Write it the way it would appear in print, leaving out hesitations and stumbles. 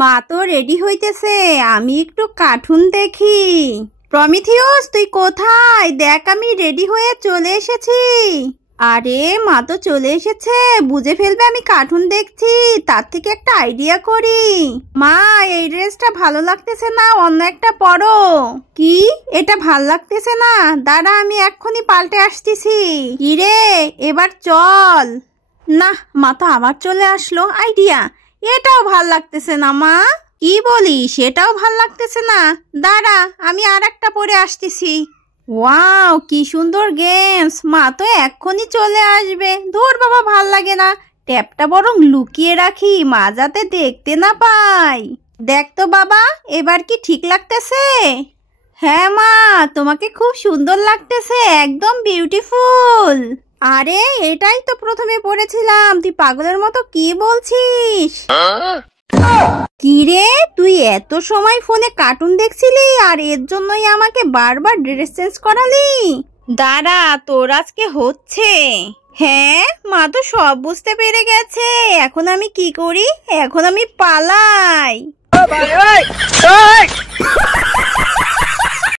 মা তো রেডি হইতেছে, আমি একটু কার্টুন দেখি। প্রমিথিউস, তুই কোথায়? দেখ, আমি রেডি হয়ে চলে এসেছি। আরে, মা তো চলে এসেছে, বুঝে ফেলবে আমি কার্টুন দেখছি। তার থেকে একটা আইডিয়া করি। মা, এই ড্রেসটা ভালো লাগতেছে না, অন্য একটা পরো। কি? এটা ভাল লাগতেছে না? দাঁড়া, আমি এক্ষুনি পাল্টে আসতেছি। কিরে, এবার চল। না, মা তো আবার চলে আসলো। আইডিয়া, এটাও ভাল লাগতেছে না। মা, কি বলিস? সেটাও ভাল লাগতেছে না? দাঁড়া, আমি আর একটা পরে আসতেছি। ওয়াও, কি সুন্দর গেমস! মা তো এক্ষুনি চলে আসবে। ধুর বাবা, ভাল লাগে না। ট্যাপটা বরং লুকিয়ে রাখি, মা যাতে দেখতে না পায়। দেখ তো বাবা, এবার কি ঠিক লাগতেছে? হ্যাঁ মা, তোমাকে খুব সুন্দর লাগতেছে, একদম বিউটিফুল। আরে, এটাই তো প্রথমে পড়েছিলাম। তুই পাগলের মতো কি বলছিস? কি রে, তুই এত সময় ফোনে কার্টুন দেখছিলি আর এর জন্যই আমাকে বারবার ড্রেস চেঞ্জ করালি? দাঁড়া, তোর আজকে হচ্ছে। হ্যাঁ, মা তো সব বুঝতে পেরে গেছে। এখন আমি কি করি? এখন আমি পালাই।